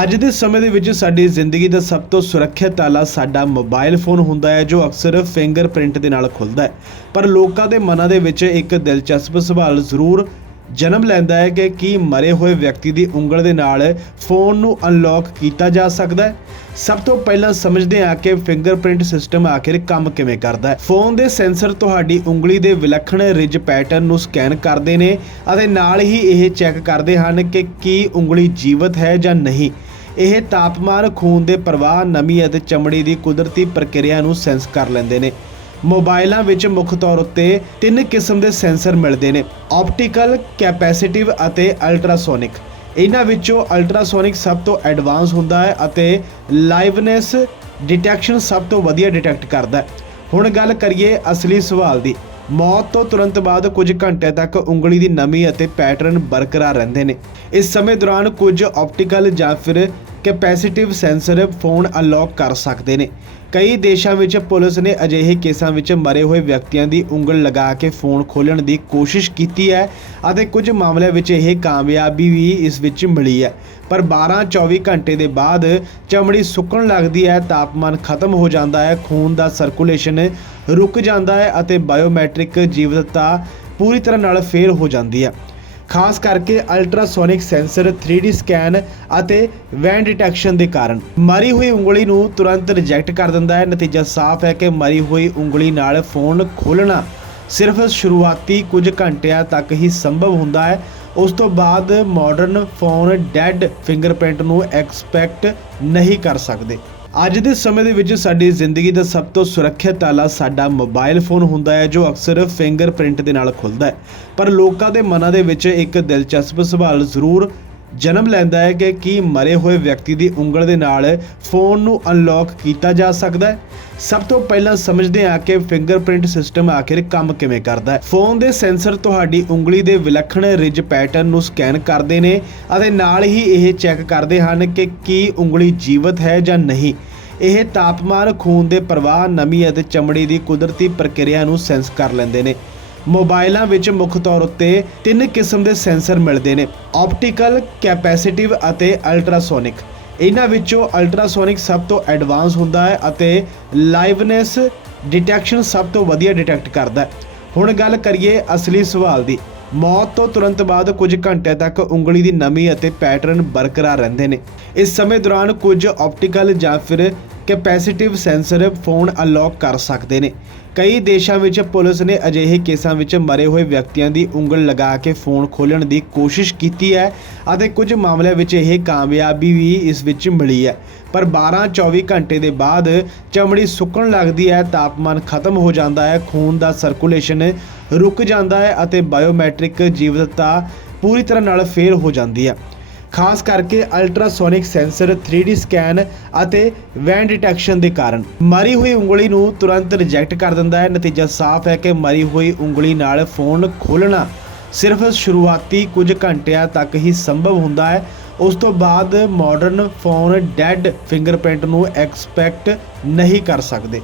ਅੱਜ ਦੇ ਸਮੇਂ ਦੇ ਵਿੱਚ ਸਾਡੀ ਜ਼ਿੰਦਗੀ ਦਾ ਸਭ ਤੋਂ ਸੁਰੱਖਿਅਤ ਤਾਲਾ ਸਾਡਾ ਮੋਬਾਈਲ ਫੋਨ ਹੁੰਦਾ ਹੈ, ਜੋ ਅਕਸਰ ਫਿੰਗਰਪ੍ਰਿੰਟ ਦੇ ਨਾਲ ਖੁੱਲਦਾ ਹੈ। ਪਰ ਲੋਕਾਂ ਦੇ ਮਨਾਂ ਦੇ ਵਿੱਚ ਇੱਕ ਦਿਲਚਸਪ ਸਵਾਲ ਜ਼ਰੂਰ ਜਨਮ ਲੈਂਦਾ ਹੈ ਕਿ ਕੀ ਮਰੇ ਹੋਏ ਵਿਅਕਤੀ ਦੀ ਉਂਗਲ ਦੇ ਨਾਲ ਫੋਨ ਨੂੰ ਅਨਲੌਕ ਕੀਤਾ ਜਾ ਸਕਦਾ ਹੈ? ਸਭ ਤੋਂ ਪਹਿਲਾਂ ਸਮਝਦੇ ਹਾਂ ਕਿ ਫਿੰਗਰਪ੍ਰਿੰਟ ਸਿਸਟਮ ਆਖਿਰ ਕੰਮ ਕਿਵੇਂ ਕਰਦਾ ਹੈ। ਫੋਨ ਦੇ ਸੈਂਸਰ ਤੁਹਾਡੀ ਉਂਗਲੀ ਦੇ ਵਿਲੱਖਣ ਰਿਜ ਪੈਟਰਨ ਨੂੰ ਸਕੈਨ ਕਰਦੇ ਨੇ ਅਤੇ ਨਾਲ ਹੀ ਇਹ ਚੈੱਕ ਕਰਦੇ ਹਨ ਕਿ ਕੀ ਉਂਗਲੀ ਜੀਵਤ ਹੈ ਜਾਂ ਨਹੀਂ। ਇਹ ਤਾਪਮਾਨ, ਖੂਨ ਦੇ ਪ੍ਰਵਾਹ, ਨਮੀ ਅਤੇ ਚਮੜੀ ਦੀ ਕੁਦਰਤੀ ਪ੍ਰਕਿਰਿਆ ਨੂੰ ਸੈਂਸ ਕਰ ਲੈਂਦੇ ਨੇ। ਮੋਬਾਈਲਾਂ ਵਿੱਚ ਮੁੱਖ ਤੌਰ ਉੱਤੇ ਤਿੰਨ ਕਿਸਮ ਦੇ ਸੈਂਸਰ ਮਿਲਦੇ ਨੇ, ਆਪਟੀਕਲ, ਕੈਪੈਸਿਟਿਵ ਅਤੇ ਅਲਟਰਾਸੋਨਿਕ। ਇਹਨਾਂ ਵਿੱਚੋਂ ਅਲਟਰਾਸੋਨਿਕ ਸਭ ਤੋਂ ਐਡਵਾਂਸ ਹੁੰਦਾ ਹੈ ਅਤੇ ਲਾਈਵਨੈਸ ਡਿਟੈਕਸ਼ਨ ਸਭ ਤੋਂ ਵਧੀਆ ਡਿਟੈਕਟ ਕਰਦਾ ਹੈ। ਹੁਣ ਗੱਲ ਕਰੀਏ ਅਸਲੀ ਸਵਾਲ ਦੀ। ਮੌਤ ਤੋਂ ਤੁਰੰਤ ਬਾਅਦ ਕੁਝ ਘੰਟੇ ਤੱਕ ਉਂਗਲੀ ਦੀ ਨਮੀ ਅਤੇ ਪੈਟਰਨ ਬਰਕਰਾਰ ਰਹਿੰਦੇ ਨੇ। ਇਸ ਸਮੇਂ ਦੌਰਾਨ ਕੁਝ ਆਪਟੀਕਲ ਜਾਂ ਫਿਰ ਕੈਪੈਸਿਟਿਵ ਸੈਂਸਰ ਫੋਨ ਅਨਲੌਕ ਕਰ ਸਕਦੇ ਨੇ। ਕਈ ਦੇਸ਼ਾਂ ਵਿੱਚ ਪੁਲਿਸ ਨੇ ਅਜਿਹੇ ਕੇਸਾਂ ਵਿੱਚ ਮਰੇ ਹੋਏ ਵਿਅਕਤੀਆਂ ਦੀ ਉਂਗਲ ਲਗਾ ਕੇ ਫੋਨ ਖੋਲ੍ਹਣ ਦੀ ਕੋਸ਼ਿਸ਼ ਕੀਤੀ ਹੈ ਅਤੇ ਕੁਝ ਮਾਮਲਿਆਂ ਵਿੱਚ ਇਹ ਕਾਮਯਾਬੀ ਵੀ ਇਸ ਵਿੱਚ ਮਿਲੀ ਹੈ। ਪਰ 12-24 ਘੰਟੇ ਦੇ ਬਾਅਦ ਚਮੜੀ ਸੁੱਕਣ ਲੱਗਦੀ ਹੈ, ਤਾਪਮਾਨ ਖਤਮ ਹੋ ਜਾਂਦਾ ਹੈ, ਖੂਨ ਦਾ ਸਰਕੂਲੇਸ਼ਨ ਰੁਕ ਜਾਂਦਾ ਹੈ ਅਤੇ ਬਾਇਓਮੈਟ੍ਰਿਕ ਜੀਵਤਤਾ ਪੂਰੀ ਤਰ੍ਹਾਂ ਨਾਲ ਫੇਲ ਹੋ ਜਾਂਦੀ ਹੈ। ਖਾਸ ਕਰਕੇ ਅਲਟਰਾਸੋਨਿਕ ਸੈਂਸਰ 3D ਸਕੈਨ ਅਤੇ ਵੈਨ ਡਿਟੈਕਸ਼ਨ ਦੇ ਕਾਰਨ। ਮਰੀ ਹੋਈ ਉਂਗਲੀ ਨੂੰ ਤੁਰੰਤ ਰਿਜੈਕਟ ਕਰ ਦਿੰਦਾ ਹੈ। ਨਤੀਜਾ ਸਾਫ਼ ਹੈ ਕਿ ਮਰੀ ਹੋਈ ਉਂਗਲੀ ਨਾਲ ਫੋਨ ਖੋਲ੍ਹਣਾ ਸਿਰਫ ਸ਼ੁਰੂਆਤੀ ਕੁਝ ਘੰਟਿਆਂ ਤੱਕ ਹੀ ਸੰਭਵ ਹੁੰਦਾ ਹੈ। ਉਸ ਤੋਂ ਬਾਅਦ ਮਾਡਰਨ ਫੋਨ ਡੈਡ ਫਿੰਗਰਪ੍ਰਿੰਟ ਨੂੰ ਐਕਸਪੈਕਟ ਨਹੀਂ ਕਰ ਸਕਦੇ। ਅੱਜ ਦੇ ਸਮੇਂ ਦੇ ਵਿੱਚ ਸਾਡੀ ਜ਼ਿੰਦਗੀ ਦਾ ਸਭ ਤੋਂ ਸੁਰੱਖਿਅਤ ਤਾਲਾ ਸਾਡਾ ਮੋਬਾਈਲ ਫੋਨ ਹੁੰਦਾ ਹੈ, ਜੋ ਅਕਸਰ ਫਿੰਗਰਪ੍ਰਿੰਟ ਦੇ ਨਾਲ ਖੁੱਲਦਾ ਹੈ। ਪਰ ਲੋਕਾਂ ਦੇ ਮਨਾਂ ਦੇ ਵਿੱਚ ਇੱਕ ਦਿਲਚਸਪ ਸਵਾਲ ਜ਼ਰੂਰ ਜਨਮ ਲੈਂਦਾ ਹੈ ਕਿ ਕੀ ਮਰੇ ਹੋਏ ਵਿਅਕਤੀ ਦੀ ਉਂਗਲ ਦੇ ਨਾਲ ਫੋਨ ਨੂੰ ਅਨਲੌਕ ਕੀਤਾ ਜਾ ਸਕਦਾ ਹੈ? ਸਭ ਤੋਂ ਪਹਿਲਾਂ ਸਮਝਦੇ ਹਾਂ ਕਿ ਫਿੰਗਰਪ੍ਰਿੰਟ ਸਿਸਟਮ ਆਖਿਰ ਕੰਮ ਕਿਵੇਂ ਕਰਦਾ ਹੈ। ਫੋਨ ਦੇ ਸੈਂਸਰ ਤੁਹਾਡੀ ਉਂਗਲੀ ਦੇ ਵਿਲੱਖਣ ਰਿਜ ਪੈਟਰਨ ਨੂੰ ਸਕੈਨ ਕਰਦੇ ਨੇ ਅਤੇ ਨਾਲ ਹੀ ਇਹ ਚੈੱਕ ਕਰਦੇ ਹਨ ਕਿ ਕੀ ਉਂਗਲੀ ਜੀਵਤ ਹੈ ਜਾਂ ਨਹੀਂ। ਇਹ ਤਾਪਮਾਨ, ਖੂਨ ਦੇ ਪ੍ਰਵਾਹ, ਨਮੀ ਅਤੇ ਚਮੜੀ ਦੀ ਕੁਦਰਤੀ ਪ੍ਰਕਿਰਿਆ ਨੂੰ ਸੈਂਸ ਕਰ ਲੈਂਦੇ ਨੇ। ਮੋਬਾਈਲਾਂ ਵਿੱਚ ਮੁੱਖ ਤੌਰ ਉੱਤੇ ਤਿੰਨ ਕਿਸਮ ਦੇ ਸੈਂਸਰ ਮਿਲਦੇ ਨੇ, ਆਪਟੀਕਲ, ਕੈਪੈਸਿਟਿਵ ਅਤੇ ਅਲਟਰਾਸੋਨਿਕ। ਇਹਨਾਂ ਵਿੱਚੋਂ ਅਲਟਰਾਸੋਨਿਕ ਸਭ ਤੋਂ ਐਡਵਾਂਸ ਹੁੰਦਾ ਹੈ ਅਤੇ ਲਾਈਵਨੈਸ ਡਿਟੈਕਸ਼ਨ ਸਭ ਤੋਂ ਵਧੀਆ ਡਿਟੈਕਟ ਕਰਦਾ ਹੈ। ਹੁਣ ਗੱਲ ਕਰੀਏ ਅਸਲੀ ਸਵਾਲ ਦੀ। ਮੌਤ ਤੋਂ ਤੁਰੰਤ ਬਾਅਦ ਕੁਝ ਘੰਟੇ ਤੱਕ ਉਂਗਲੀ ਦੀ ਨਮੀ ਅਤੇ ਪੈਟਰਨ ਬਰਕਰਾਰ ਰਹਿੰਦੇ ਨੇ। ਇਸ ਸਮੇਂ ਦੌਰਾਨ ਕੁਝ ਆਪਟੀਕਲ ਜਾਂ ਫਿਰ ਕੈਪੈਸਿਟਿਵ ਸੈਂਸਰ ਫੋਨ ਅਨਲੌਕ ਕਰ ਸਕਦੇ ਨੇ। ਕਈ ਦੇਸ਼ਾਂ ਵਿੱਚ ਪੁਲਿਸ ਨੇ ਅਜਿਹੇ ਕੇਸਾਂ ਵਿੱਚ ਮਰੇ ਹੋਏ ਵਿਅਕਤੀਆਂ ਦੀ ਉਂਗਲ ਲਗਾ ਕੇ ਫੋਨ ਖੋਲ੍ਹਣ ਦੀ ਕੋਸ਼ਿਸ਼ ਕੀਤੀ ਹੈ ਅਤੇ ਕੁਝ ਮਾਮਲਿਆਂ ਵਿੱਚ ਇਹ ਕਾਮਯਾਬੀ ਵੀ ਇਸ ਵਿੱਚ ਮਿਲੀ ਹੈ। ਪਰ 12-24 ਘੰਟੇ ਦੇ ਬਾਅਦ ਚਮੜੀ ਸੁੱਕਣ ਲੱਗਦੀ ਹੈ, ਤਾਪਮਾਨ ਖਤਮ ਹੋ ਜਾਂਦਾ ਹੈ, ਖੂਨ ਦਾ ਸਰਕੂਲੇਸ਼ਨ ਰੁਕ ਜਾਂਦਾ ਹੈ ਅਤੇ ਬਾਇਓਮੈਟ੍ਰਿਕ ਜੀਵਤਤਾ ਪੂਰੀ ਤਰ੍ਹਾਂ ਨਾਲ ਫੇਲ ਹੋ ਜਾਂਦੀ ਹੈ। ਖਾਸ ਕਰਕੇ ਅਲਟਰਾਸੋਨਿਕ ਸੈਂਸਰ 3D ਸਕੈਨ ਅਤੇ ਵੈਨ ਡਿਟੈਕਸ਼ਨ ਦੇ ਕਾਰਨ। ਮਰੀ ਹੋਈ ਉਂਗਲੀ ਨੂੰ ਤੁਰੰਤ ਰਿਜੈਕਟ ਕਰ ਦਿੰਦਾ ਹੈ। ਨਤੀਜਾ ਸਾਫ਼ ਹੈ ਕਿ ਮਰੀ ਹੋਈ ਉਂਗਲੀ ਨਾਲ ਫੋਨ ਖੋਲ੍ਹਣਾ ਸਿਰਫ ਸ਼ੁਰੂਆਤੀ ਕੁਝ ਘੰਟਿਆਂ ਤੱਕ ਹੀ ਸੰਭਵ ਹੁੰਦਾ ਹੈ। ਉਸ ਤੋਂ ਬਾਅਦ ਮਾਡਰਨ ਫੋਨ ਡੈਡ ਫਿੰਗਰਪ੍ਰਿੰਟ ਨੂੰ ਐਕਸਪੈਕਟ ਨਹੀਂ ਕਰ ਸਕਦੇ।